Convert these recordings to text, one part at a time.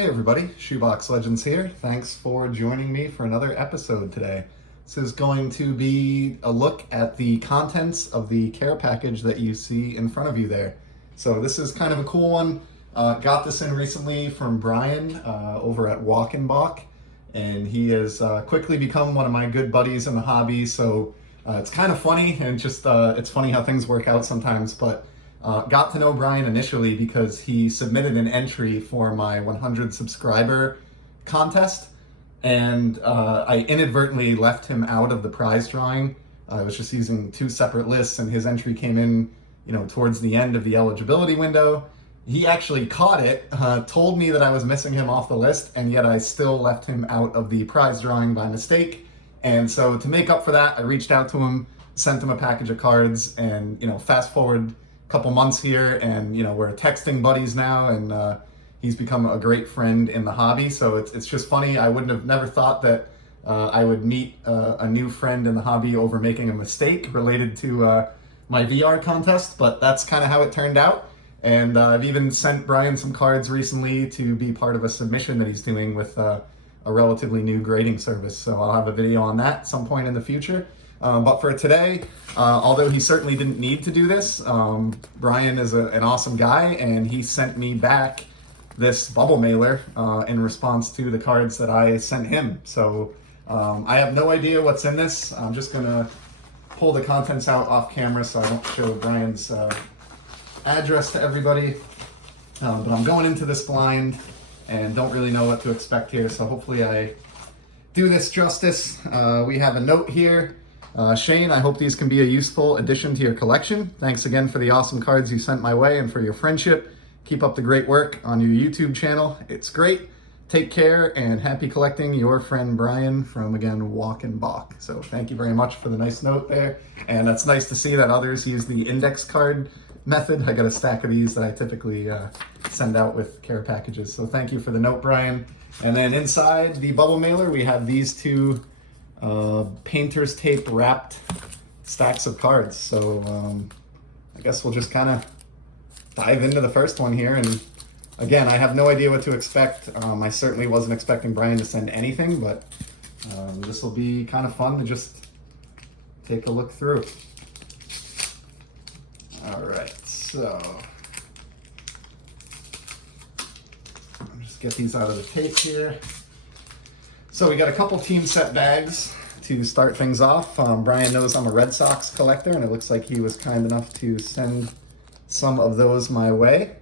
Hey everybody, Shoebox Legends here. Thanks for joining me for another episode today. This is going to be a look at the contents of the care package that you see in front of you there. So this is kind of a cool one. Got this in recently from Brian over at Walk and Balk, and he has quickly become one of my good buddies in the hobby. So it's kind of funny, and just it's funny how things work out sometimes, but got to know Brian initially because he submitted an entry for my 100 subscriber contest, and I inadvertently left him out of the prize drawing. I was just using two separate lists, and his entry came in, towards the end of the eligibility window. He actually caught it, told me that I was missing him off the list, and yet I still left him out of the prize drawing by mistake. And so to make up for that, I reached out to him, sent him a package of cards, and fast forward couple months here, and we're texting buddies now, and he's become a great friend in the hobby. So it's just funny. I wouldn't have never thought that I would meet a new friend in the hobby over making a mistake related to my VR contest, but that's kind of how it turned out. And I've even sent Brian some cards recently to be part of a submission that he's doing with a relatively new grading service. So I'll have a video on that at some point in the future. But for today, although he certainly didn't need to do this, Brian is an awesome guy, and he sent me back this bubble mailer in response to the cards that I sent him. So I have no idea what's in this. I'm just going to pull the contents out off camera so I don't show Brian's address to everybody. But I'm going into this blind and don't really know what to expect here, so hopefully I do this justice. We have a note here. Shane, I hope these can be a useful addition to your collection. Thanks again for the awesome cards you sent my way and for your friendship. Keep up the great work on your YouTube channel. It's great. Take care and happy collecting, your friend Brian from, again, Walk and Balk. So thank you very much for the nice note there. And it's nice to see that others use the index card method. I got a stack of these that I typically send out with care packages. So thank you for the note, Brian. And then inside the bubble mailer, we have these two painter's tape wrapped stacks of cards. So I guess we'll just kind of dive into the first one here. And again, I have no idea what to expect. I certainly wasn't expecting Brian to send anything, but this will be kind of fun to just take a look through. All right, so I'll just get these out of the tape here. So we got a couple team set bags to start things off. Brian knows I'm a Red Sox collector, and it looks like he was kind enough to send some of those my way.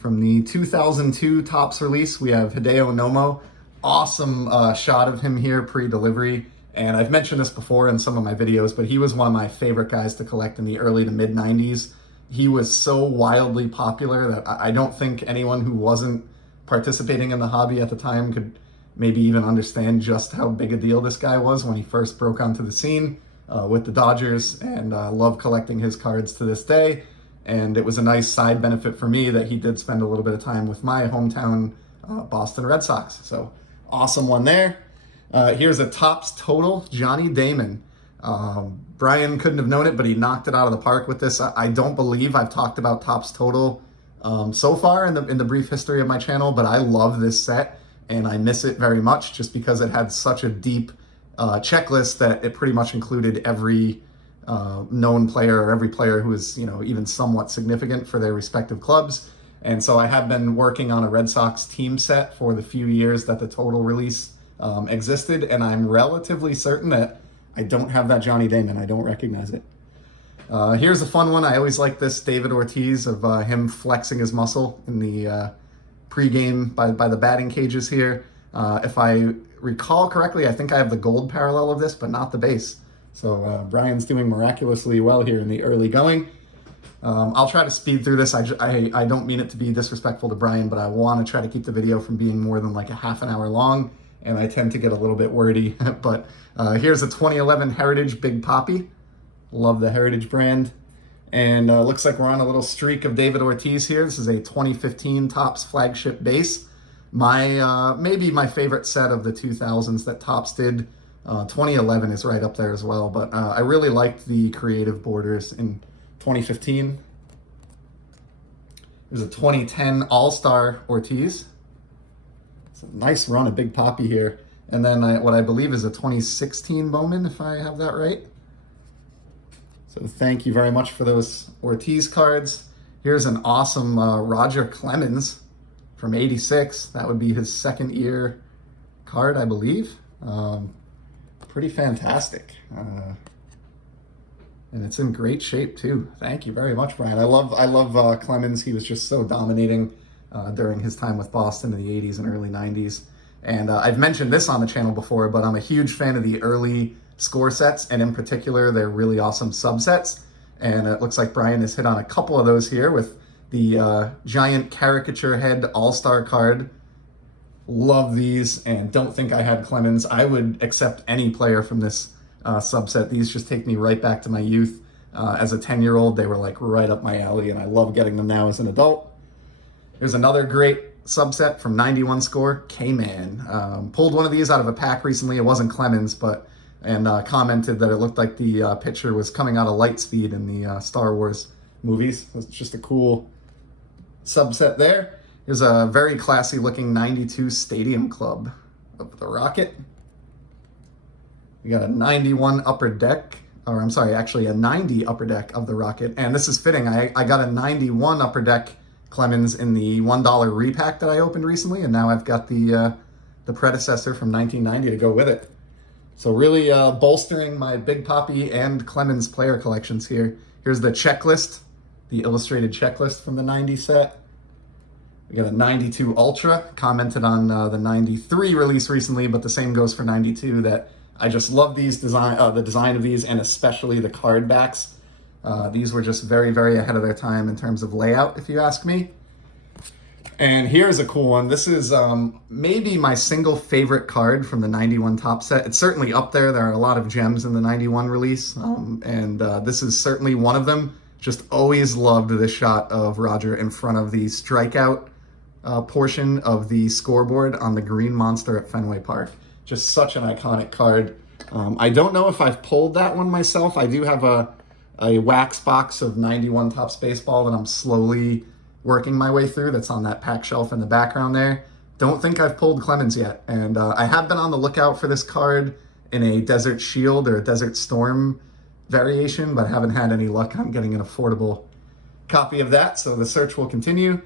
From the 2002 Topps release, we have Hideo Nomo. Awesome shot of him here pre-delivery. And I've mentioned this before in some of my videos, but he was one of my favorite guys to collect in the early to mid 90s. He was so wildly popular that I don't think anyone who wasn't participating in the hobby at the time could maybe even understand just how big a deal this guy was when he first broke onto the scene with the Dodgers, and love collecting his cards to this day. And it was a nice side benefit for me that he did spend a little bit of time with my hometown Boston Red Sox. So awesome one there. Here's a Topps Total Johnny Damon. Brian couldn't have known it, but he knocked it out of the park with this. I don't believe I've talked about Topps Total so far in the brief history of my channel, but I love this set. And I miss it very much just because it had such a deep checklist that it pretty much included every known player or every player who is, even somewhat significant for their respective clubs. And so I have been working on a Red Sox team set for the few years that the Total release existed, and I'm relatively certain that I don't have that Johnny Damon. I don't recognize it. Here's a fun one. I always like this David Ortiz of him flexing his muscle in the pre-game by the batting cages here. If I recall correctly, I think I have the gold parallel of this, but not the base. So Brian's doing miraculously well here in the early going. I'll try to speed through this. I don't mean it to be disrespectful to Brian, but I want to try to keep the video from being more than like a half an hour long, and I tend to get a little bit wordy. But here's a 2011 Heritage Big Poppy. Love the Heritage brand. And looks like we're on a little streak of David Ortiz here. This is a 2015 Topps flagship base. Maybe my favorite set of the 2000s that Topps did. 2011 is right up there as well, but I really liked the creative borders in 2015. There's a 2010 All-Star Ortiz. It's a nice run, a big poppy here. And then what I believe is a 2016 Bowman, if I have that right. So thank you very much for those Ortiz cards. Here's an awesome Roger Clemens from '86. That would be his second year card, I believe. Pretty fantastic. And it's in great shape too. Thank you very much, Brian. I love Clemens. He was just so dominating during his time with Boston in the '80s and early '90s. And I've mentioned this on the channel before, but I'm a huge fan of the early score sets, and in particular, they're really awesome subsets. And it looks like Brian has hit on a couple of those here with the giant caricature head all-star card. Love these, and don't think I had Clemens. I would accept any player from this subset. These just take me right back to my youth. As a 10-year-old, they were like right up my alley, and I love getting them now as an adult. There's another great subset from 91 score, K-Man. Pulled one of these out of a pack recently. It wasn't Clemens, and commented that it looked like the picture was coming out of Lightspeed in the Star Wars movies. It's just a cool subset there. Here's a very classy looking 92 Stadium Club of the Rocket. We got a 91 upper deck, or I'm sorry, actually a 90 upper deck of the Rocket. And this is fitting. I got a 91 upper deck Clemens in the $1 repack that I opened recently, and now I've got the predecessor from 1990 to go with it. So really bolstering my Big Poppy and Clemens player collections here. Here's the checklist, the illustrated checklist from the 90 set. We got a 92 Ultra, commented on the 93 release recently, but the same goes for 92, that I just love these the design of these, and especially the card backs. These were just very, very ahead of their time in terms of layout, if you ask me. And here's a cool one. This is maybe my single favorite card from the 91 top set. It's certainly up there. There are a lot of gems in the 91 release, and this is certainly one of them. Just always loved this shot of Roger in front of the strikeout portion of the scoreboard on the Green Monster at Fenway Park. Just such an iconic card. I don't know if I've pulled that one myself. I do have a wax box of 91 Topps Baseball that I'm slowly working my way through, that's on that pack shelf in the background there. Don't think I've pulled Clemens yet, and I have been on the lookout for this card in a Desert Shield or a Desert Storm variation, but haven't had any luck on getting an affordable copy of that, so the search will continue.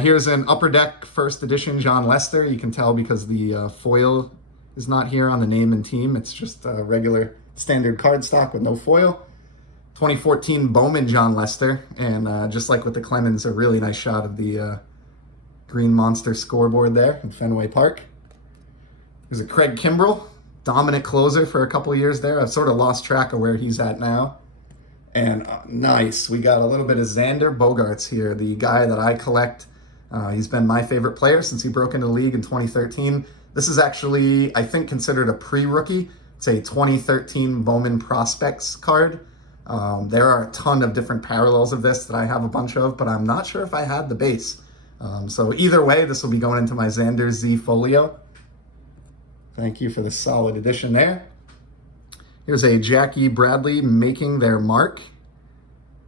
Here's an Upper Deck first edition John Lester. You can tell because the foil is not here on the name and team. It's just a regular standard cardstock with no foil. 2014 Bowman John Lester, and just like with the Clemens, a really nice shot of the Green Monster scoreboard there in Fenway Park. There's a Craig Kimbrell, dominant closer for a couple of years there. I've sort of lost track of where he's at now. And nice, we got a little bit of Xander Bogaerts here, the guy that I collect. He's been my favorite player since he broke into the league in 2013. This is actually, I think, considered a pre-rookie. It's a 2013 Bowman Prospects card. There are a ton of different parallels of this that I have a bunch of, but I'm not sure if I had the base. So either way, this will be going into my Xander Z folio. Thank you for the solid addition there. Here's a Jackie Bradley Making Their Mark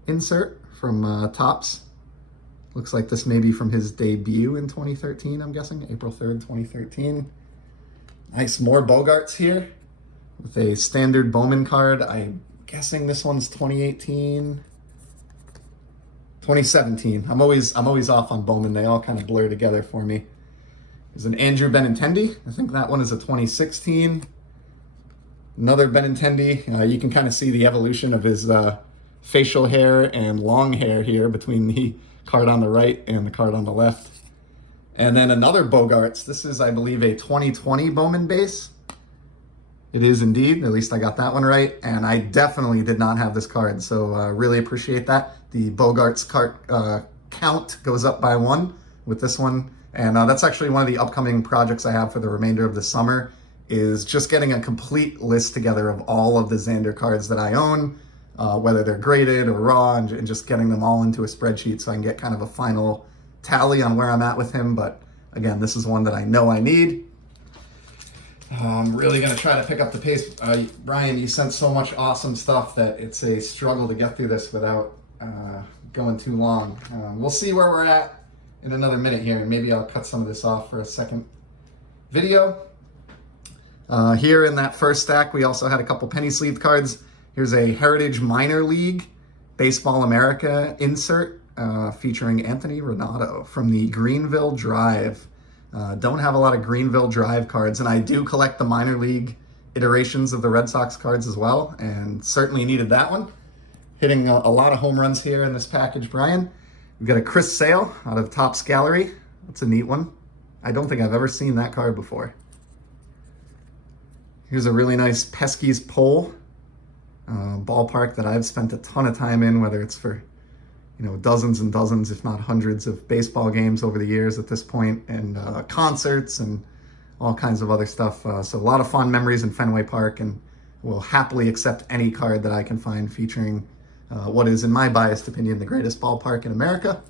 insert from Topps. Looks like this may be from his debut in 2013, I'm guessing, April 3rd, 2013. Nice, more Bogaerts here with a standard Bowman card. I'm guessing this one's 2018, 2017. I'm always off on Bowman. They all kind of blur together for me. There's an Andrew Benintendi. I think that one is a 2016. Another Benintendi. You can kind of see the evolution of his facial hair and long hair here between the card on the right and the card on the left. And then another Bogaerts. This is, I believe, a 2020 Bowman base. It is indeed, at least I got that one right, and I definitely did not have this card, so really appreciate that. The Bogaerts card count goes up by 1 with this one, and that's actually one of the upcoming projects I have for the remainder of the summer, is just getting a complete list together of all of the Xander cards that I own, whether they're graded or raw, and just getting them all into a spreadsheet so I can get kind of a final tally on where I'm at with him. But again, this is one that I know I need. I'm really going to try to pick up the pace. Brian, you sent so much awesome stuff that it's a struggle to get through this without going too long. We'll see where we're at in another minute here, and maybe I'll cut some of this off for a second video. Here in that first stack, we also had a couple penny sleeved cards. Here's a Heritage Minor League Baseball America insert featuring Anthony Renato from the Greenville Drive. Don't have a lot of Greenville Drive cards, and I do collect the minor league iterations of the Red Sox cards as well, and certainly needed that one. Hitting a lot of home runs here in this package, Brian. We've got a Chris Sale out of Topps Gallery. That's a neat one. I don't think I've ever seen that card before. Here's a really nice Pesky's Pole ballpark that I've spent a ton of time in, whether it's for dozens and dozens, if not hundreds of baseball games over the years at this point, and concerts and all kinds of other stuff. So a lot of fond memories in Fenway Park, and will happily accept any card that I can find featuring what is, in my biased opinion, the greatest ballpark in America.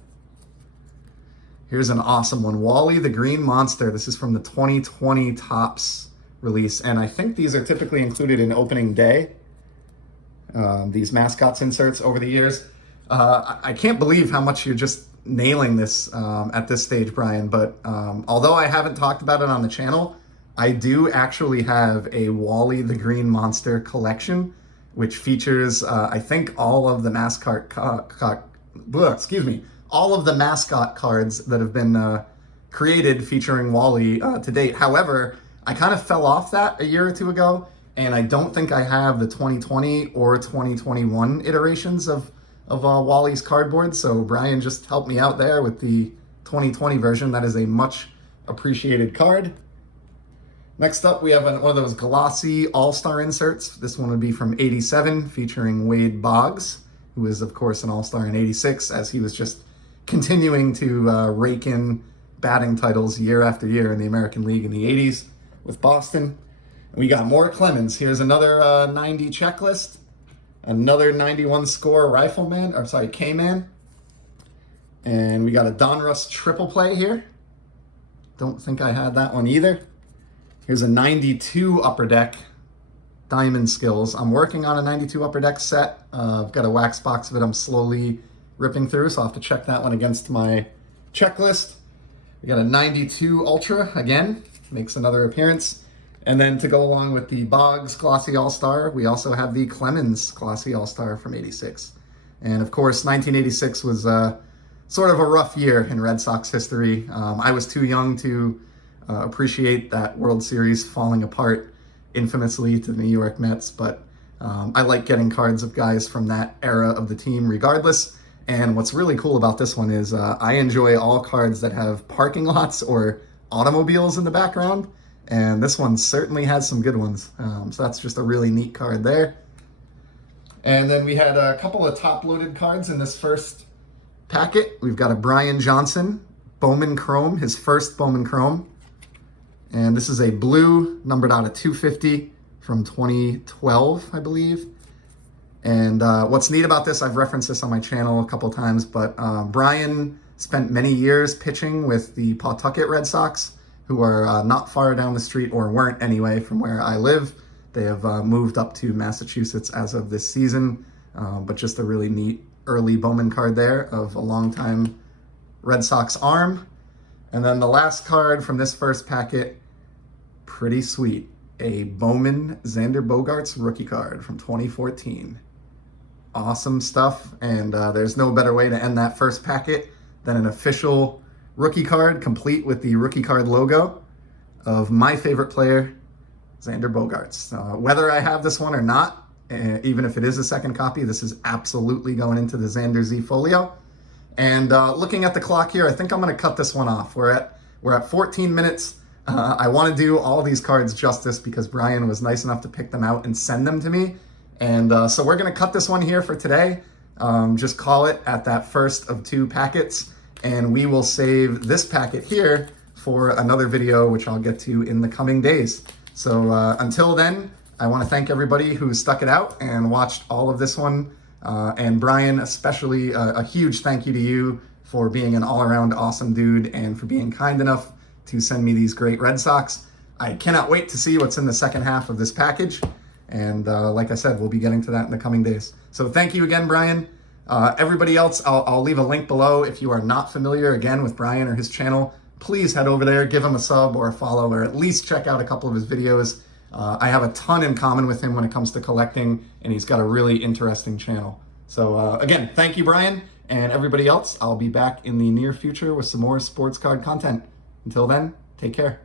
Here's an awesome one. Wally the Green Monster. This is from the 2020 Topps release, and I think these are typically included in opening day. These mascots inserts over the years. I can't believe how much you're just nailing this at this stage, Brian, but although I haven't talked about it on the channel, I do actually have a Wally the Green Monster collection, which features, I think, all of the all of the mascot cards that have been created featuring Wally to date. However, I kind of fell off that a year or two ago, and I don't think I have the 2020 or 2021 iterations of Wally's cardboard, so Brian just helped me out there with the 2020 version. That is a much appreciated card. Next up, we have one of those glossy all-star inserts. This one would be from 87, featuring Wade Boggs, who is, of course, an all-star in 86, as he was just continuing to rake in batting titles year after year in the American League in the 80s with Boston. We got more Clemens. Here's another 90 checklist. Another 91 score Rifleman, or sorry, K-Man. And we got a Donruss triple play here. Don't think I had that one either. Here's a 92 Upper Deck Diamond Skills. I'm working on a 92 Upper Deck set. I've got a wax box of it I'm slowly ripping through, so I'll have to check that one against my checklist. We got a 92 Ultra, again, makes another appearance. And then to go along with the Boggs Glossy All-Star, we also have the Clemens Glossy All-Star from 86. And of course, 1986 was sort of a rough year in Red Sox history. I was too young to appreciate that World Series falling apart infamously to the New York Mets, but I like getting cards of guys from that era of the team regardless. And what's really cool about this one is I enjoy all cards that have parking lots or automobiles in the background. And this one certainly has some good ones. So that's just a really neat card there. And then we had a couple of top-loaded cards in this first packet. We've got a Brian Johnson Bowman Chrome, his first Bowman Chrome. And this is a blue, numbered out of 250 from 2012, I believe. And what's neat about this, I've referenced this on my channel a couple times, but Brian spent many years pitching with the Pawtucket Red Sox, who are not far down the street, or weren't anyway, from where I live. They have moved up to Massachusetts as of this season, but just a really neat early Bowman card there of a longtime Red Sox arm. And then the last card from this first packet, pretty sweet, a Bowman Xander Bogaerts rookie card from 2014. Awesome stuff, and there's no better way to end that first packet than an official rookie card, complete with the rookie card logo of my favorite player, Xander Bogaerts. Whether I have this one or not, even if it is a second copy, this is absolutely going into the Xander Z folio. And looking at the clock here, I think I'm going to cut this one off. We're at 14 minutes. I want to do all these cards justice because Brian was nice enough to pick them out and send them to me. And so we're going to cut this one here for today. Just call it at that first of two packets. And we will save this packet here for another video, which I'll get to in the coming days. So until then, I want to thank everybody who stuck it out and watched all of this one. And Brian, especially a huge thank you to you for being an all-around awesome dude and for being kind enough to send me these great Red Sox. I cannot wait to see what's in the second half of this package. And like I said, we'll be getting to that in the coming days. So thank you again, Brian. Everybody else, I'll leave a link below if you are not familiar, again, with Brian or his channel. please head over there, give him a sub or a follow, or at least check out a couple of his videos. I have a ton in common with him when it comes to collecting, and he's got a really interesting channel. So again, thank you, Brian, and everybody else. I'll be back in the near future with some more sports card content. Until then, take care.